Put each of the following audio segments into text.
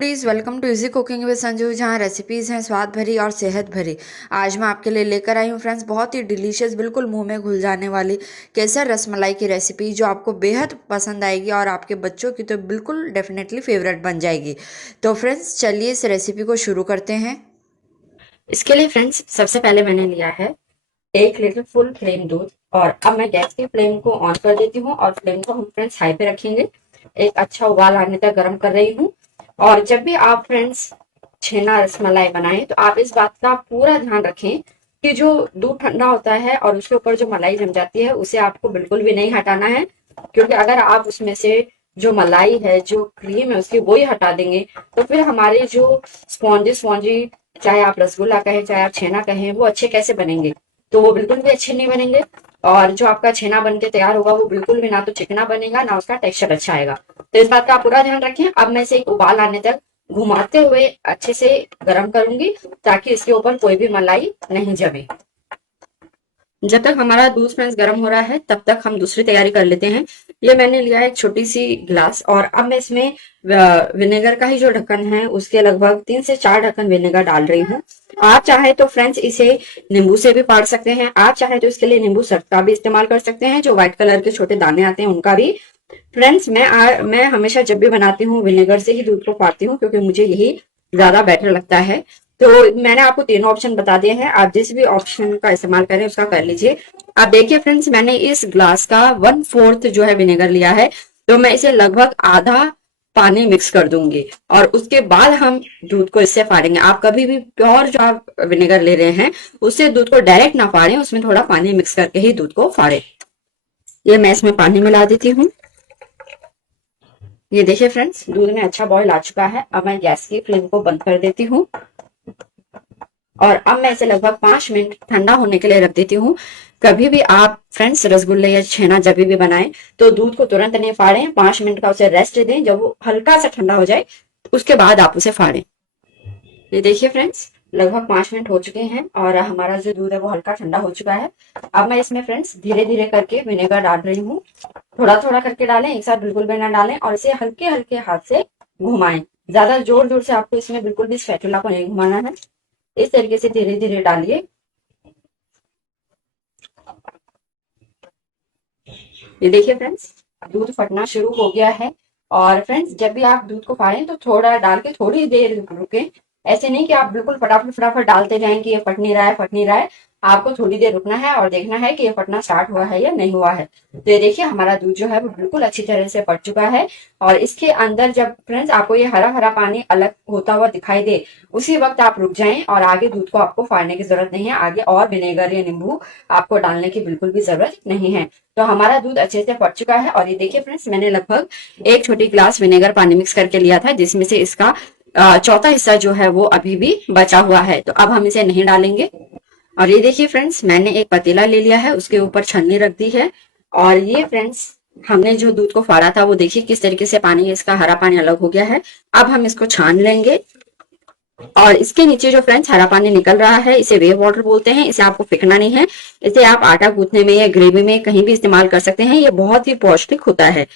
Please welcome to easy cooking with Sanju, जहाँ recipes हैं स्वाद भरी और सेहत भरी। आज मैं आपके लिए लेकर आई हूँ फ्रेंड्स बहुत ही डिलीशियस, बिल्कुल मुंह में घुल जाने वाली केसर रसमलाई की रेसिपी, जो आपको बेहद पसंद आएगी और आपके बच्चों की तो बिल्कुल डेफिनेटली फेवरेट बन जाएगी। तो फ्रेंड्स चलिए इस रेसिपी को शुरू करते हैं। इसके लिए फ्रेंड्स सबसे पहले मैंने लिया है 1 लीटर फुल फ्लेम दूध। और अब मैं गैस की फ्लेम को ऑन कर देती हूँ और फ्लेम को हम फ्रेंड्स हाई पे रखेंगे। एक अच्छा उबाल आने तक गर्म कर रही हूँ। और जब भी आप फ्रेंड्स छेना रसमलाई बनाएं तो आप इस बात का पूरा ध्यान रखें कि जो दूध ठंडा होता है और उसके ऊपर जो मलाई जम जाती है उसे आपको बिल्कुल भी नहीं हटाना है, क्योंकि अगर आप उसमें से जो मलाई है, जो क्रीम है उसकी, वो ही हटा देंगे तो फिर हमारे जो स्पॉन्जी स्पॉन्जी, चाहे आप रसगुल्ला कहें चाहे आप छेना कहें, वो अच्छे कैसे बनेंगे? तो वो बिल्कुल भी अच्छे नहीं बनेंगे। और जो आपका छेना बन के तैयार होगा वो बिल्कुल भी ना तो चिकना बनेगा ना उसका टेक्सचर अच्छा आएगा। तो इस बात का आप पूरा ध्यान रखें। अब मैं इसे एक उबाल आने तक घुमाते हुए अच्छे से गर्म करूंगी, ताकि इसके ऊपर कोई भी मलाई नहीं जमे। जब तक हमारा दूध फ्रेंड्स गर्म हो रहा है तब तक हम दूसरी तैयारी कर लेते हैं। ये मैंने लिया है एक छोटी सी ग्लास, और अब मैं इसमें विनेगर का ही जो ढक्कन है उसके लगभग 3 से 4 ढक्कन विनेगर डाल रही हूँ। आप चाहे तो फ्रेंड्स इसे नींबू से भी फाड़ सकते हैं, आप चाहे तो इसके लिए नींबू सर्फ का भी इस्तेमाल कर सकते हैं, जो व्हाइट कलर के छोटे दाने आते हैं उनका भी। फ्रेंड्स मैं हमेशा जब भी बनाती हूँ विनेगर से ही दूध को फाड़ती हूँ, क्योंकि मुझे यही ज्यादा बेटर लगता है। तो मैंने आपको तीनों ऑप्शन बता दिए हैं, आप जिस भी ऑप्शन का इस्तेमाल करें उसका कर लीजिए। आप देखिए फ्रेंड्स, मैंने इस ग्लास का 1/4 जो है विनेगर लिया है, तो मैं इसे लगभग आधा पानी मिक्स कर दूंगी और उसके बाद हम दूध को इससे फाड़ेंगे। आप कभी भी प्योर जो आप विनेगर ले रहे हैं उससे दूध को डायरेक्ट ना फाड़ें, उसमें थोड़ा पानी मिक्स करके ही दूध को फाड़ें। ये मैं इसमें पानी मिला देती हूँ। ये देखिए फ्रेंड्स, दूध में अच्छा बॉईल आ चुका है। अब मैं गैस की फ्लेम को बंद कर देती हूँ और अब मैं इसे लगभग 5 मिनट ठंडा होने के लिए रख देती हूँ। कभी भी आप फ्रेंड्स रसगुल्ले या छेना जब भी बनाएं तो दूध को तुरंत नहीं फाड़ें, 5 मिनट का उसे रेस्ट दें। जब वो हल्का सा ठंडा हो जाए उसके बाद आप उसे फाड़ें। ये देखिए फ्रेंड्स, लगभग 5 मिनट हो चुके हैं और हमारा जो दूध है वो हल्का ठंडा हो चुका है। अब मैं इसमें फ्रेंड्स धीरे धीरे करके विनेगर डाल रही हूँ। थोड़ा थोड़ा करके डालें, एक साथ बिल्कुल भी ना डालें, और इसे हल्के हल्के हाथ से घुमाएं। ज्यादा जोर जोर से आपको इसमें बिल्कुल भी स्पैटुला को नहीं घुमाना है। इस तरीके से धीरे धीरे डालिए। ये देखिए फ्रेंड्स, दूध फटना शुरू हो गया है। और फ्रेंड्स, जब भी आप दूध को फाड़ें तो थोड़ा डाल के थोड़ी देर रुकें। ऐसे नहीं कि आप बिल्कुल फटाफट फटाफट डालते जाएं कि ये फट नहीं रहा है, फट नहीं रहा है। आपको थोड़ी देर रुकना है और देखना है कि ये फटना स्टार्ट हुआ है या नहीं हुआ है। तो ये देखिए, हमारा दूध जो है वो बिल्कुल अच्छी तरह से फट चुका है। और इसके अंदर जब फ्रेंड्स आपको ये हरा हरा पानी अलग होता हुआ दिखाई दे, उसी वक्त आप रुक जाएं और आगे दूध को आपको फाड़ने की जरूरत नहीं है। आगे और विनेगर या नींबू आपको डालने की बिल्कुल भी जरूरत नहीं है। तो हमारा दूध अच्छे से फट चुका है। और ये देखिए फ्रेंड्स, मैंने लगभग एक छोटी गिलास विनेगर पानी मिक्स करके लिया था, जिसमें से इसका चौथा हिस्सा जो है वो अभी भी बचा हुआ है। तो अब हम इसे नहीं डालेंगे। और ये देखिए फ्रेंड्स, मैंने एक पतीला ले लिया है, उसके ऊपर छन्नी रख दी है। और ये फ्रेंड्स, हमने जो दूध को फाड़ा था वो देखिए किस तरीके से पानी, इसका हरा पानी अलग हो गया है। अब हम इसको छान लेंगे। और इसके नीचे जो फ्रेंड्स हरा पानी निकल रहा है, इसे वेव वाटर बोलते हैं। इसे आपको फेंकना नहीं है। इसे आप आटा गूंथने में या ग्रेवी में कहीं भी इस्तेमाल कर सकते हैं। ये बहुत ही पौष्टिक होता है।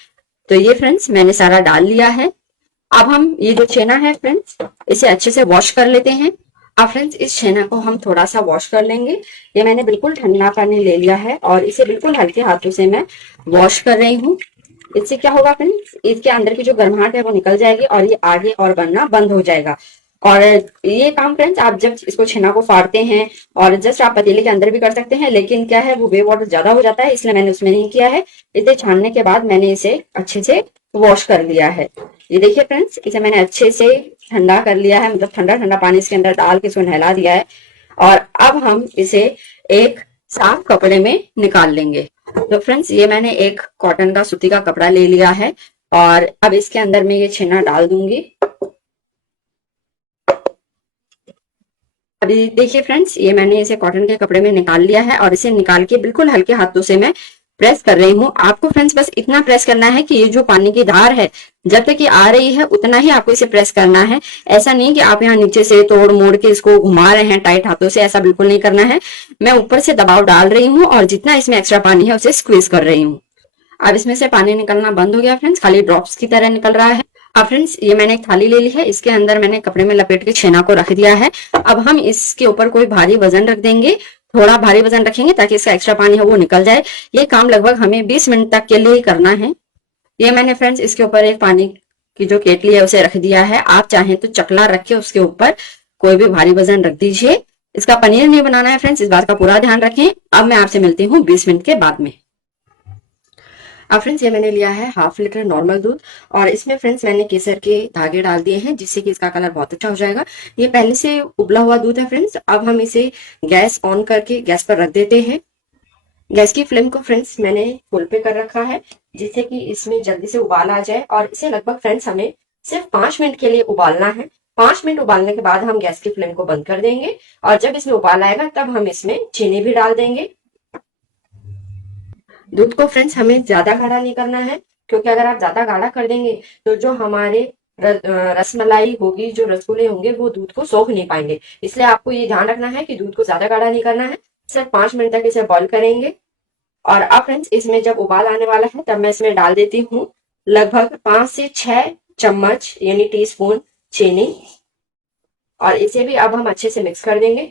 तो ये फ्रेंड्स मैंने सारा डाल लिया है। अब हम ये जो छेना है फ्रेंड्स, इसे अच्छे से वॉश कर लेते हैं। अब फ्रेंड्स, इस छेना को हम थोड़ा सा वॉश कर लेंगे। ये मैंने बिल्कुल ठंडा पानी ले लिया है और इसे बिल्कुल हल्के हाथों से मैं वॉश कर रही हूँ। इससे क्या होगा फ्रेंड्स, इसके अंदर की जो गर्माहट है वो निकल जाएगी और ये आगे और बनना बंद हो जाएगा। और ये काम फ्रेंड्स आप जब इसको छेना को फाड़ते हैं और जस्ट आप पतीले के अंदर भी कर सकते हैं, लेकिन क्या है वो वे वाटर ज्यादा हो जाता है, इसलिए मैंने उसमें नहीं किया है। इसे छानने के बाद मैंने इसे अच्छे से वॉश कर लिया है। ये देखिए फ्रेंड्स, इसे मैंने अच्छे से ठंडा कर लिया है, मतलब ठंडा ठंडा पानी इसके अंदर डाल के इसको नहला दिया है। और अब हम इसे एक साफ कपड़े में निकाल लेंगे। तो फ्रेंड्स, ये मैंने एक कॉटन का सूती का कपड़ा ले लिया है और अब इसके अंदर मैं ये छेना डाल दूंगी। अभी देखिए फ्रेंड्स, ये मैंने इसे कॉटन के कपड़े में निकाल लिया है और इसे निकाल के बिल्कुल हल्के हाथों से मैं प्रेस कर रही हूँ। आपको फ्रेंड्स बस इतना प्रेस करना है कि ये जो पानी की धार है जब तक ये आ रही है उतना ही आपको इसे प्रेस करना है। ऐसा नहीं कि आप यहाँ नीचे से तोड़ मोड़ के इसको घुमा रहे हैं टाइट हाथों से, ऐसा बिल्कुल नहीं करना है। मैं ऊपर से दबाव डाल रही हूँ और जितना इसमें एक्स्ट्रा पानी है उसे स्क्वीज कर रही हूँ। अब इसमें से पानी निकलना बंद हो गया फ्रेंड्स, खाली ड्रॉप्स की तरह निकल रहा है। अब फ्रेंड्स ये मैंने एक थाली ले ली है, इसके अंदर मैंने कपड़े में लपेट के छेना को रख दिया है। अब हम इसके ऊपर कोई भारी वजन रख देंगे, थोड़ा भारी वजन रखेंगे ताकि इसका एक्स्ट्रा पानी है वो निकल जाए। ये काम लगभग हमें 20 मिनट तक के लिए करना है। ये मैंने फ्रेंड्स इसके ऊपर एक पानी की जो केटली है उसे रख दिया है। आप चाहें तो चकला रख के उसके ऊपर कोई भी भारी वजन रख दीजिए। इसका पनीर नहीं बनाना है फ्रेंड्स, इस बात का पूरा ध्यान रखें। अब मैं आपसे मिलती हूँ 20 मिनट के बाद में। अब फ्रेंड्स ये मैंने लिया है हाफ लीटर नॉर्मल दूध और इसमें फ्रेंड्स मैंने केसर के धागे डाल दिए हैं जिससे कि इसका कलर बहुत अच्छा हो जाएगा। ये पहले से उबला हुआ दूध है फ्रेंड्स। अब हम इसे गैस ऑन करके गैस पर रख देते हैं। गैस की फ्लेम को फ्रेंड्स मैंने फुल पे कर रखा है जिससे कि इसमें जल्दी से उबाल आ जाए और इसे लगभग फ्रेंड्स हमें सिर्फ 5 मिनट के लिए उबालना है। 5 मिनट उबालने के बाद हम गैस की फ्लेम को बंद कर देंगे और जब इसमें उबाल आएगा तब हम इसमें चीनी भी डाल देंगे। दूध को फ्रेंड्स हमें ज्यादा गाढ़ा नहीं करना है क्योंकि अगर आप ज्यादा गाढ़ा कर देंगे तो जो हमारे रसमलाई होगी, जो रसगुल्ले होंगे वो दूध को सोख नहीं पाएंगे। इसलिए आपको ये ध्यान रखना है कि दूध को ज्यादा गाढ़ा नहीं करना है, सिर्फ 5 मिनट तक इसे बॉईल करेंगे। और अब फ्रेंड्स इसमें जब उबाल आने वाला है तब मैं इसमें डाल देती हूँ लगभग 5 से 6 चम्मच यानी टीस्पून चीनी और इसे भी अब हम अच्छे से मिक्स कर देंगे।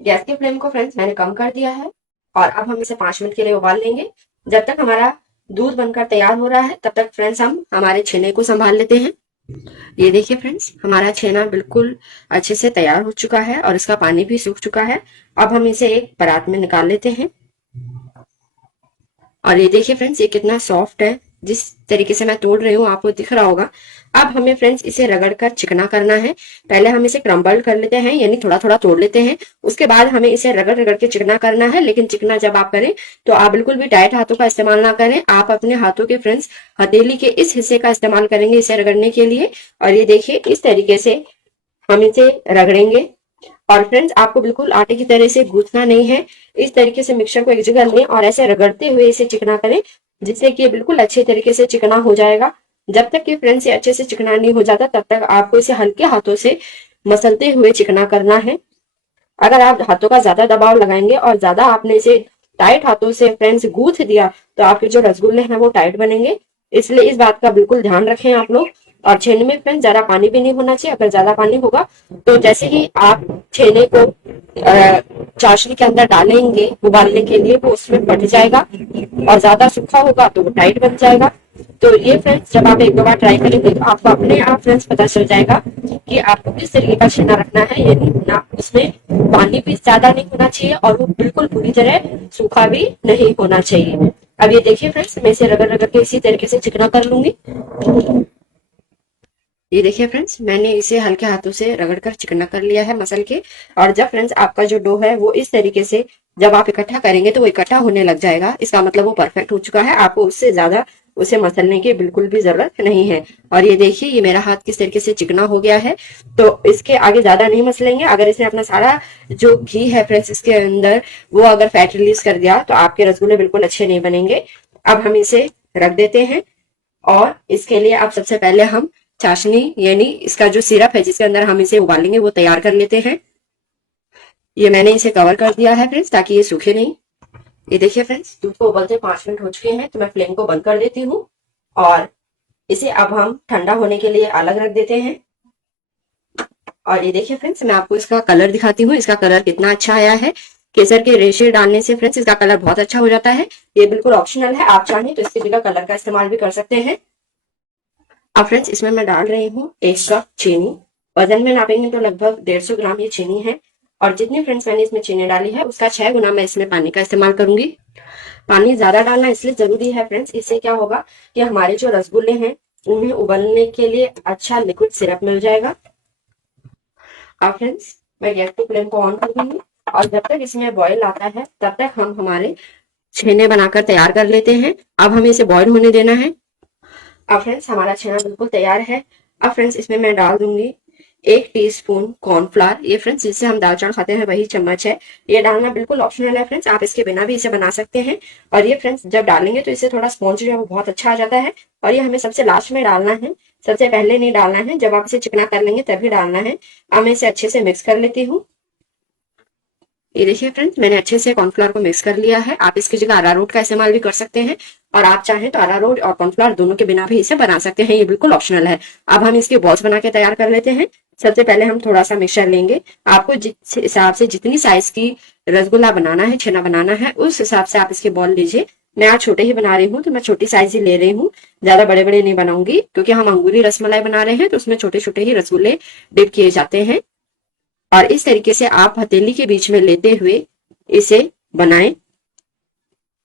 गैस की फ्लेम को फ्रेंड्स मैंने कम कर दिया है और अब हम इसे 5 मिनट के लिए उबाल लेंगे। जब तक हमारा दूध बनकर तैयार हो रहा है तब तक फ्रेंड्स हम हमारे छेने को संभाल लेते हैं। ये देखिए फ्रेंड्स हमारा छेना बिल्कुल अच्छे से तैयार हो चुका है और इसका पानी भी सूख चुका है। अब हम इसे एक परात में निकाल लेते हैं और ये देखिए फ्रेंड्स ये कितना सॉफ्ट है। जिस तरीके से मैं तोड़ रही हूँ आपको दिख रहा होगा। अब हमें फ्रेंड्स इसे रगड़कर चिकना करना है। पहले हम इसे क्रम्बल कर लेते हैं यानी थोड़ा थोड़ा तोड़ लेते हैं, उसके बाद हमें इसे रगड़ रगड़ के चिकना करना है। लेकिन चिकना जब आप करें तो आप बिल्कुल भी टाइट हाथों का इस्तेमाल ना करें। आप अपने हाथों के फ्रेंड्स हथेली के इस हिस्से का इस्तेमाल करेंगे इसे रगड़ने के लिए। और ये देखिए इस तरीके से हम इसे रगड़ेंगे और फ्रेंड्स आपको बिल्कुल आटे की तरह से गूंथना नहीं है। इस तरीके से मिक्सचर को एक जगह लें और ऐसे रगड़ते हुए इसे चिकना करें जिससे कि बिल्कुल अच्छे तरीके से चिकना हो जाएगा। जब तक कि फ्रेंड्स ये अच्छे से चिकना नहीं हो जाता तब तक आपको इसे हल्के हाथों से मसलते हुए चिकना करना है। अगर आप हाथों का ज्यादा दबाव लगाएंगे और ज्यादा आपने इसे टाइट हाथों से फ्रेंड्स गूंथ दिया तो आपके जो रसगुल्ले हैं वो टाइट बनेंगे। इसलिए इस बात का बिल्कुल ध्यान रखें आप लोग। और छेने में फ्रेंड्स ज्यादा पानी भी नहीं होना चाहिए। अगर ज्यादा पानी होगा तो जैसे ही आप छेने को चाशनी के अंदर डालेंगे उबालने के लिए वो उसमें फट जाएगा और ज्यादा सूखा होगा तो वो टाइट बन जाएगा। तो ये फ्रेंड्स जब आप एक दो बार ट्राई करेंगे तो आपको अपने आप फ्रेंड्स पता चल जाएगा कि आपको किस तरीके का छेना रखना है। यानी ना उसमें पानी भी ज्यादा नहीं होना चाहिए और वो बिल्कुल पूरी तरह सूखा भी नहीं होना चाहिए। अब ये देखिए फ्रेंड्स मैं इसे रगड़ रगड़ के इसी तरीके से चिकना कर लूंगी। ये देखिए फ्रेंड्स मैंने इसे हल्के हाथों से रगड़कर चिकना कर लिया है मसल के। और जब फ्रेंड्स आपका जो डो है वो इस तरीके से जब आप इकट्ठा करेंगे तो वो इकट्ठा होने लग जाएगा, इसका मतलब वो परफेक्ट हो चुका है। आपको उससे ज्यादा उसे मसलने की बिल्कुल भी जरूरत नहीं है। और ये देखिए ये मेरा हाथ किस तरीके से चिकना हो गया है। तो इसके आगे ज्यादा नहीं मसलेंगे। अगर इसने अपना सारा जो घी है फ्रेंड्स इसके अंदर वो अगर फैट रिलीज कर दिया तो आपके रसगुल्ले बिल्कुल अच्छे नहीं बनेंगे। अब हम इसे रख देते हैं और इसके लिए अब सबसे पहले हम चाशनी यानी इसका जो सिरप है जिसके अंदर हम इसे उबालेंगे वो तैयार कर लेते हैं। ये मैंने इसे कवर कर दिया है फ्रेंड्स ताकि ये सूखे नहीं। ये देखिए फ्रेंड्स दूध को उबलते 5 मिनट हो चुके हैं तो मैं फ्लेम को बंद कर देती हूँ और इसे अब हम ठंडा होने के लिए अलग रख देते हैं। और ये देखिए फ्रेंड्स मैं आपको इसका कलर दिखाती हूँ, इसका कलर कितना अच्छा आया है। केसर के रेशे डालने से फ्रेंड्स इसका कलर बहुत अच्छा हो जाता है। ये बिल्कुल ऑप्शनल है, आप चाहें तो इसकी जगह कलर का इस्तेमाल भी कर सकते हैं। अब फ्रेंड्स इसमें मैं डाल रही हूँ 1 कप चीनी। वजन में नापेंगे तो लगभग 150 ग्राम ये चीनी है। और जितनी फ्रेंड्स मैंने इसमें चीनी डाली है उसका 6 गुना मैं इसमें पानी का इस्तेमाल करूंगी। पानी ज्यादा डालना इसलिए जरूरी है फ्रेंड्स, इससे क्या होगा कि हमारे जो रसगुल्ले हैं उन्हें उबलने के लिए अच्छा लिक्विड सिरप मिल जाएगा। अब फ्रेंड्स मैं गैस की फ्लेम को ऑन कर दूंगी और जब तक इसमें बॉयल आता है तब तक हम हमारे छेने बनाकर तैयार कर लेते हैं। अब हमें इसे बॉयल होने देना है। अब फ्रेंड्स हमारा छेना बिल्कुल तैयार है। अब फ्रेंड्स इसमें मैं डाल दूंगी 1 टीस्पून कॉर्नफ्लावर। ये फ्रेंड्स जिससे हम दाल चावल खाते हैं वही चम्मच है। ये डालना बिल्कुल ऑप्शनल है फ्रेंड्स, आप इसके बिना भी इसे बना सकते हैं। और ये फ्रेंड्स जब डालेंगे तो इससे थोड़ा स्पॉन्ज जो है वो बहुत अच्छा आ जाता है। और ये हमें सबसे लास्ट में डालना है, सबसे पहले नहीं डालना है। जब आप इसे चिकना कर लेंगे तभी डालना है। अब मैं इसे अच्छे से मिक्स कर लेती हूँ। ये देखिए फ्रेंड्स, मैंने अच्छे से कॉर्नफ्लोर को मिक्स कर लिया है। आप इसकी जगह अरारोट का इस्तेमाल भी कर सकते हैं, और आप चाहें तो अरारोट और कॉर्नफ्लोर दोनों के बिना भी इसे बना सकते हैं, ये बिल्कुल ऑप्शनल है। अब हम इसके बॉल्स बना के तैयार कर लेते हैं। सबसे पहले हम थोड़ा सा मिक्सचर लेंगे। आपको जिस हिसाब से जितनी साइज की रसगुल्ला बनाना है, छेना बनाना है, उस हिसाब से आप इसके बॉल लीजिए। मैं आज छोटे ही बना रही हूँ, तो मैं छोटी साइज ही ले रही हूँ, ज्यादा बड़े बड़े नहीं बनाऊंगी, क्योंकि हम अंगूरी रसमलाई बना रहे हैं तो उसमें छोटे छोटे ही रसगुल्ले डिप किए जाते हैं। और इस तरीके से आप हथेली के बीच में लेते हुए इसे बनाएं।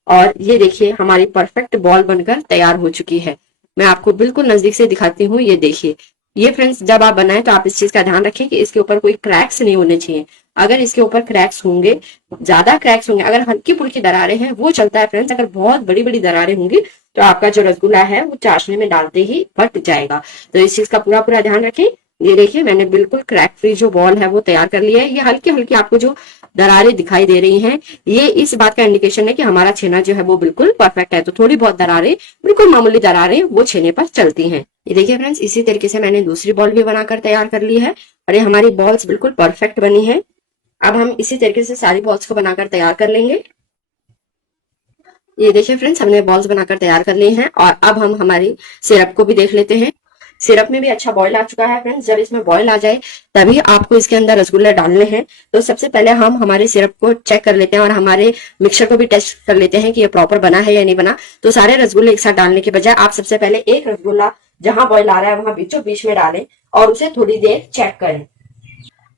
और ये देखिए हमारी परफेक्ट बॉल बनकर तैयार हो चुकी है। मैं आपको बिल्कुल नजदीक से दिखाती हूँ, ये देखिए। ये फ्रेंड्स, जब आप बनाएं तो आप इस चीज का ध्यान रखें कि इसके ऊपर कोई क्रैक्स नहीं होने चाहिए। अगर इसके ऊपर क्रैक्स होंगे, ज्यादा क्रैक्स होंगे, अगर हल्की फुल्की दरारें हैं वो चलता है फ्रेंड्स। अगर बहुत बड़ी बड़ी दरारें होंगी तो आपका जो रसगुल्ला है वो चाशनी में डालते ही फट जाएगा। तो इस चीज का पूरा पूरा ध्यान रखें। ये देखिए मैंने बिल्कुल क्रैक फ्री जो बॉल है वो तैयार कर लिया है। ये हल्की हल्की आपको जो दरारें दिखाई दे रही हैं, ये इस बात का इंडिकेशन है कि हमारा छेना जो है वो बिल्कुल परफेक्ट है। तो थोड़ी बहुत दरारें, बिल्कुल मामूली दरारें, वो छेने पर चलती हैं। ये देखिए फ्रेंड्स, इसी तरीके से मैंने दूसरी बॉल भी बनाकर तैयार कर ली है, और ये हमारी बॉल्स बिल्कुल परफेक्ट बनी है। अब हम इसी तरीके से सारी बॉल्स को बनाकर तैयार कर लेंगे। ये देखिए फ्रेंड्स, हमने बॉल्स बनाकर तैयार कर ली हैं, और अब हम हमारी सिरप को भी देख लेते हैं। सिरप में भी अच्छा बॉयल आ चुका है फ्रेंड्स। जब इसमें बॉयल आ जाए तभी आपको इसके अंदर रसगुल्ले डालने हैं। तो सबसे पहले हम हमारे सिरप को चेक कर लेते हैं, और हमारे मिक्सचर को भी टेस्ट कर लेते हैं कि ये प्रॉपर बना है या नहीं बना। तो सारे रसगुल्ले एक साथ डालने के बजाय आप सबसे पहले एक रसगुल्ला जहां बॉयल आ रहा है वहां बीचों बीच में डालें, और उसे थोड़ी देर चेक करें।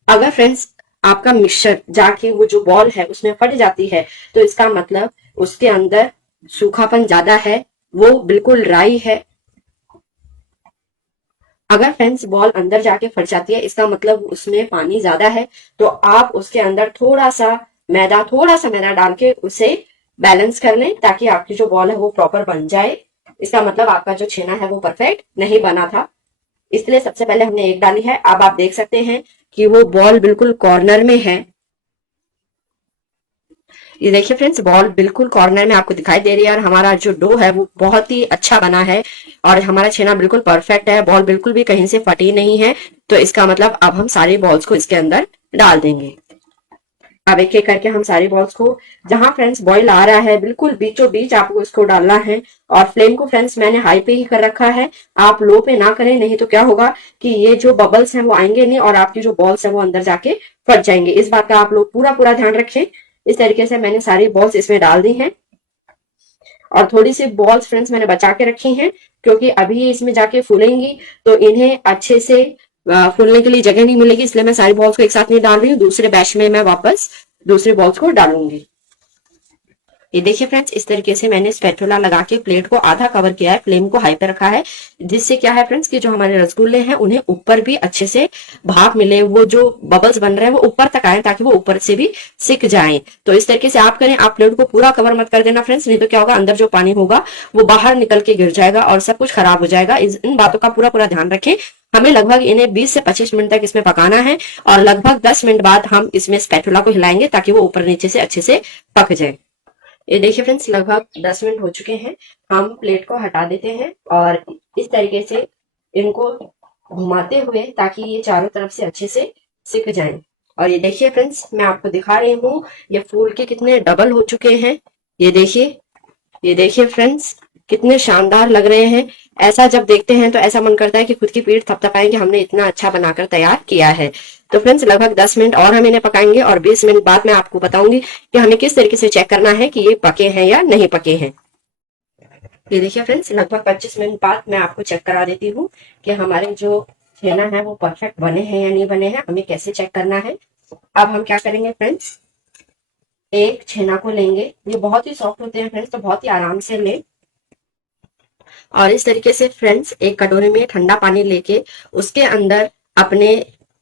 अगर फ्रेंड्स आपका मिक्सचर जाके वो जो बॉल है उसमें फट जाती है, तो इसका मतलब उसके अंदर सूखापन ज्यादा है, वो बिल्कुल ड्राई है। अगर फ्रेंड्स बॉल अंदर जाके फट जाती है, इसका मतलब उसमें पानी ज्यादा है। तो आप उसके अंदर थोड़ा सा मैदा डाल के उसे बैलेंस कर लें, ताकि आपकी जो बॉल है वो प्रॉपर बन जाए। इसका मतलब आपका जो छेना है वो परफेक्ट नहीं बना था। इसलिए सबसे पहले हमने एक डाली है। अब आप देख सकते हैं कि वो बॉल बिल्कुल कॉर्नर में है। ये देखिए फ्रेंड्स, बॉल बिल्कुल कॉर्नर में आपको दिखाई दे रही है, और हमारा जो डो है वो बहुत ही अच्छा बना है, और हमारा छेना बिल्कुल परफेक्ट है। बॉल बिल्कुल भी कहीं से फटी नहीं है। तो इसका मतलब अब हम सारी बॉल्स को इसके अंदर डाल देंगे। अब एक एक करके हम सारी बॉल्स को, जहां फ्रेंड्स बॉईल आ रहा है बिल्कुल बीचों बीच आपको इसको डालना है। और फ्लेम को फ्रेंड्स मैंने हाई पे ही कर रखा है, आप लो पे ना करें, नहीं तो क्या होगा कि ये जो बबल्स हैं वो आएंगे नहीं, और आपकी जो बॉल्स है वो अंदर जाके फट जाएंगे। इस बात का आप लोग पूरा पूरा ध्यान रखें। इस तरीके से मैंने सारी बॉल्स इसमें डाल दी हैं, और थोड़ी सी बॉल्स फ्रेंड्स मैंने बचा के रखी हैं, क्योंकि अभी इसमें जाके फूलेंगी तो इन्हें अच्छे से फूलने के लिए जगह नहीं मिलेगी। इसलिए मैं सारी बॉल्स को एक साथ नहीं डाल रही हूँ, दूसरे बैच में मैं वापस दूसरी बॉल्स को डालूंगी। ये देखिए फ्रेंड्स, इस तरीके से मैंने स्पैटुला लगा के प्लेट को आधा कवर किया है, फ्लेम को हाई पे रखा है, जिससे क्या है फ्रेंड्स कि जो हमारे रसगुल्ले हैं उन्हें ऊपर भी अच्छे से भाप मिले, वो जो बबल्स बन रहे हैं वो ऊपर तक आए, ताकि वो ऊपर से भी सिक जाएं। तो इस तरीके से आप करें। आप प्लेट को पूरा कवर मत कर देना फ्रेंड्स, नहीं तो क्या होगा, अंदर जो पानी होगा वो बाहर निकल के गिर जाएगा और सब कुछ खराब हो जाएगा। इन बातों का पूरा पूरा ध्यान रखें। हमें लगभग इन्हें 20 से 25 मिनट तक इसमें पकाना है, और लगभग 10 मिनट बाद हम इसमें स्पैटुला को हिलाएंगे, ताकि वो ऊपर नीचे से अच्छे से पक जाए। ये देखिए फ्रेंड्स, लगभग 10 मिनट हो चुके हैं। हम प्लेट को हटा देते हैं, और इस तरीके से इनको घुमाते हुए, ताकि ये चारों तरफ से अच्छे से सिक जाएं। और ये देखिए फ्रेंड्स, मैं आपको दिखा रही हूँ ये फूल के कितने डबल हो चुके हैं। ये देखिए फ्रेंड्स, कितने शानदार लग रहे हैं। ऐसा जब देखते हैं तो ऐसा मन करता है कि खुद की पीठ थपथपाएं कि हमने इतना अच्छा बनाकर तैयार किया है। तो फ्रेंड्स लगभग 10 मिनट और हम इन्हें पकाएंगे, और 20 मिनट बाद मैं आपको बताऊंगी कि हमें किस तरीके से चेक करना है कि ये पके हैं या नहीं पके हैं। ये देखिए फ्रेंड्स, लगभग 25 मिनट बाद मैं आपको चेक करा देती हूँ कि हमारे जो छेना है वो परफेक्ट बने हैं या नहीं बने हैं। हमें कैसे चेक करना है, अब हम क्या करेंगे फ्रेंड्स, एक छेना को लेंगे। ये बहुत ही सॉफ्ट होते हैं फ्रेंड्स, तो बहुत ही आराम से लें। और इस तरीके से फ्रेंड्स एक कटोरे में ठंडा पानी लेके उसके अंदर अपने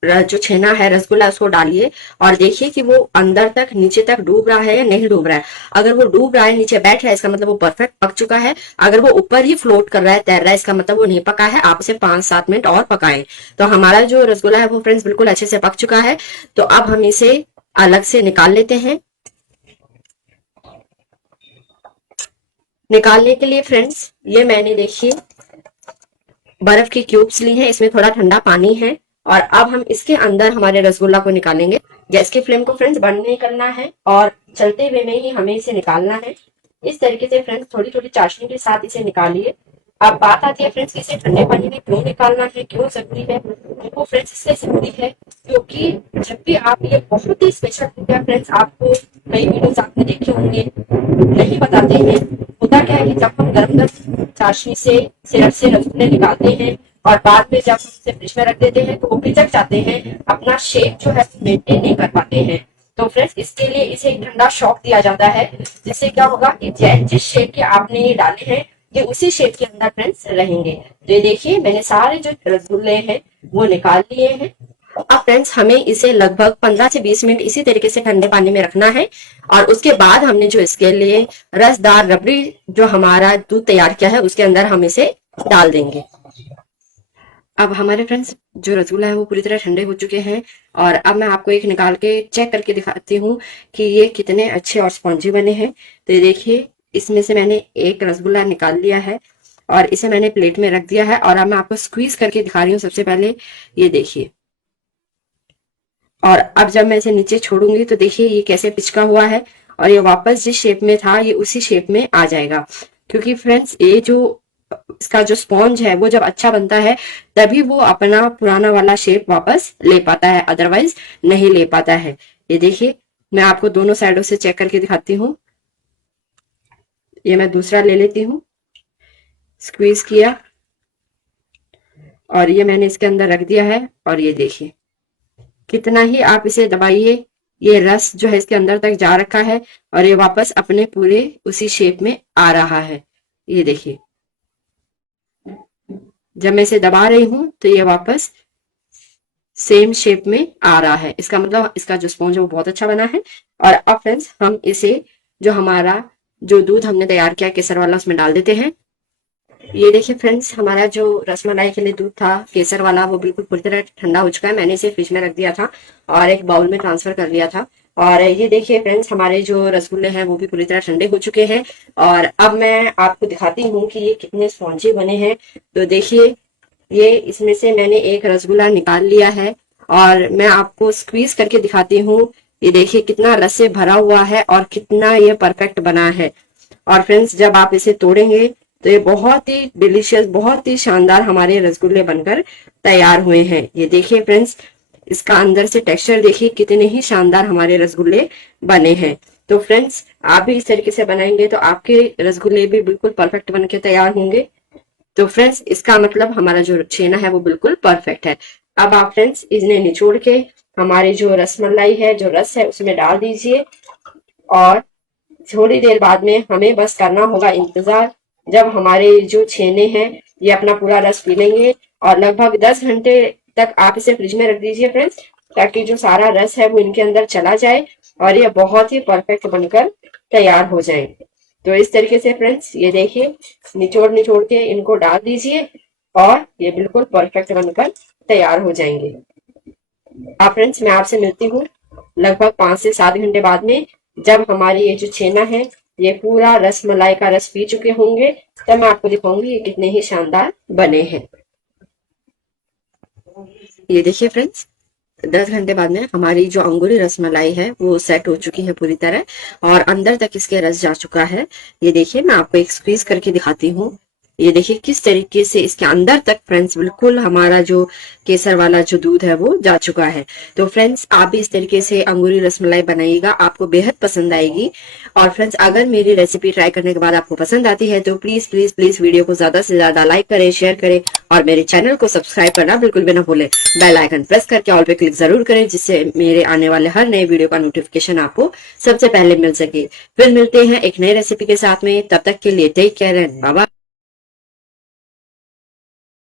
जो छेना है रसगुल्ला उसको डालिए, और देखिए कि वो अंदर तक नीचे तक डूब रहा है या नहीं डूब रहा है। अगर वो डूब रहा है, नीचे बैठ रहा है, इसका मतलब वो परफेक्ट पक चुका है। अगर वो ऊपर ही फ्लोट कर रहा है, तैर रहा है, इसका मतलब वो नहीं पका है। आप इसे 5-7 मिनट और पकाएं। तो हमारा जो रसगुल्ला है वो फ्रेंड्स बिल्कुल अच्छे से पक चुका है। तो अब हम इसे अलग से निकाल लेते हैं। निकालने के लिए फ्रेंड्स ये मैंने देखिए बर्फ की क्यूब्स ली हैं, इसमें थोड़ा ठंडा पानी है, और अब हम इसके अंदर हमारे रसगुल्ला को निकालेंगे। गैस की फ्लेम को फ्रेंड्स बंद नहीं करना है और चलते हुए में ही हमें इसे निकालना है। इस तरीके से फ्रेंड्स थोड़ी थोड़ी चाशनी के साथ इसे निकालिए। अब बात आती है फ्रेंड्स इसे ठंडे पानी में क्यों निकालना है, क्यों जरूरी है। वो फ्रेंड्स इसलिए जरूरी है क्योंकि जब भी आप ये बहुत ही स्पेशल होता है फ्रेंड्स, आपको कई वीडियोस आपने देखे होंगे नहीं बताते हैं। होता क्या है कि जब हम गर्म गर्म चाशनी से सिरप से रसगुल्ले निकालते हैं और बाद में जब हम इसे फ्रिज में रख देते हैं तो वो पिचक जाते हैं, अपना शेप जो है मेंटेन नहीं कर पाते हैं। तो फ्रेंड्स इसके लिए इसे एक ठंडा शॉक दिया जाता है, जिससे क्या होगा कि जिस शेप के आपने ये डाले हैं ये उसी शेप के अंदर फ्रेंड्स रहेंगे। तो ये देखिए मैंने सारे जो रसगुल्ले हैं वो निकाल लिए हैं। अब फ्रेंड्स हमें इसे लगभग 15 से 20 मिनट इसी तरीके से ठंडे पानी में रखना है और उसके बाद हमने जो इसके लिए रसदार रबड़ी जो हमारा दूध तैयार किया है उसके अंदर हम इसे डाल देंगे। अब हमारे फ्रेंड्स जो रसगुल्ला है वो पूरी तरह ठंडे हो चुके हैं और अब मैं आपको एक निकाल के चेक करके दिखाती हूँ कि ये कितने अच्छे और स्पॉन्जी बने हैं। तो ये देखिए इसमें से मैंने एक रसगुल्ला निकाल लिया है और इसे मैंने प्लेट में रख दिया है और अब मैं आपको स्क्वीज करके दिखा रही हूँ। सबसे पहले ये देखिए, और अब जब मैं इसे नीचे छोड़ूंगी तो देखिए ये कैसे पिचका हुआ है और ये वापस जिस शेप में था ये उसी शेप में आ जाएगा। क्योंकि फ्रेंड्स ये जो इसका जो स्पॉन्ज है वो जब अच्छा बनता है तभी वो अपना पुराना वाला शेप वापस ले पाता है, अदरवाइज नहीं ले पाता है। ये देखिए मैं आपको दोनों साइडों से चेक करके दिखाती हूँ। ये मैं दूसरा ले लेती हूँ, स्क्वीज किया और ये मैंने इसके अंदर रख दिया है और ये देखिए कितना ही आप इसे दबाइए ये रस जो है इसके अंदर तक जा रखा है और ये वापस अपने पूरे उसी शेप में आ रहा है। ये देखिए जब मैं इसे दबा रही हूं तो ये वापस सेम शेप में आ रहा है। इसका मतलब इसका जो स्पॉन्ज है वो बहुत अच्छा बना है। और अब फ्रेंड्स हम इसे जो हमारा जो दूध हमने तैयार किया केसर वाला उसमें डाल देते हैं। ये देखिए फ्रेंड्स हमारा जो रसमलाई के लिए दूध था केसर वाला वो बिल्कुल पूरी तरह ठंडा हो चुका है। मैंने इसे फ्रिज में रख दिया था और एक बाउल में ट्रांसफर कर लिया था। और ये देखिए फ्रेंड्स हमारे जो रसगुल्ले हैं वो भी पूरी तरह ठंडे हो चुके हैं और अब मैं आपको दिखाती हूँ कि ये कितने स्पॉन्जी बने हैं। तो देखिए ये इसमें से मैंने एक रसगुल्ला निकाल लिया है और मैं आपको स्क्वीज करके दिखाती हूँ। ये देखिए कितना रस से भरा हुआ है और कितना ये परफेक्ट बना है। और फ्रेंड्स जब आप इसे तोड़ेंगे तो ये बहुत ही डिलीशियस, बहुत ही शानदार हमारे रसगुल्ले बनकर तैयार हुए हैं। ये देखिए फ्रेंड्स इसका अंदर से टेक्सचर देखिए कितने ही शानदार हमारे रसगुल्ले बने हैं। तो फ्रेंड्स आप भी इस तरीके से बनाएंगे तो आपके रसगुल्ले भी बिल्कुल परफेक्ट बनके तैयार होंगे। तो फ्रेंड्स इसका मतलब हमारा जो छेना है वो बिल्कुल परफेक्ट है। अब आप फ्रेंड्स इन्हें निचोड़ के हमारी जो रसमलाई है जो रस है उसमें डाल दीजिए और थोड़ी देर बाद में हमें बस करना होगा इंतजार जब हमारे जो छेने हैं ये अपना पूरा रस पी लेंगे। और लगभग 10 घंटे तक आप इसे फ्रिज में रख दीजिए फ्रेंड्स, ताकि जो सारा रस है वो इनके अंदर चला जाए और ये बहुत ही परफेक्ट बनकर तैयार हो जाए। तो इस तरीके से फ्रेंड्स ये देखिए निचोड़ निचोड़ के इनको डाल दीजिए और ये बिल्कुल परफेक्ट बनकर तैयार हो जाएंगे। अब फ्रेंड्स मैं आपसे मिलती हूँ लगभग 5 से 7 घंटे बाद में, जब हमारी ये जो छेना है ये पूरा रसमलाई का रस पी चुके होंगे, तब मैं आपको दिखाऊंगी ये कितने ही शानदार बने हैं। ये देखिए फ्रेंड्स 10 घंटे बाद में हमारी जो अंगूरी रसमलाई है वो सेट हो चुकी है पूरी तरह और अंदर तक इसके रस जा चुका है। ये देखिए मैं आपको एक स्क्वीज करके दिखाती हूँ। ये देखिए किस तरीके से इसके अंदर तक फ्रेंड्स बिल्कुल हमारा जो केसर वाला जो दूध है वो जा चुका है। तो फ्रेंड्स आप भी इस तरीके से अंगूरी रसमलाई बनाइएगा, आपको बेहद पसंद आएगी। और फ्रेंड्स अगर मेरी रेसिपी ट्राई करने के बाद आपको पसंद आती है तो प्लीज प्लीज प्लीज वीडियो को ज्यादा से ज्यादा लाइक करें, शेयर करें और मेरे चैनल को सब्सक्राइब करना बिल्कुल भी ना भूलें। बेल आइकन प्रेस करके ऑल पे क्लिक जरूर करें, जिससे मेरे आने वाले हर नए वीडियो का नोटिफिकेशन आपको सबसे पहले मिल सके। फिर मिलते हैं एक नई रेसिपी के साथ में, तब तक के लिए take care and bye bye.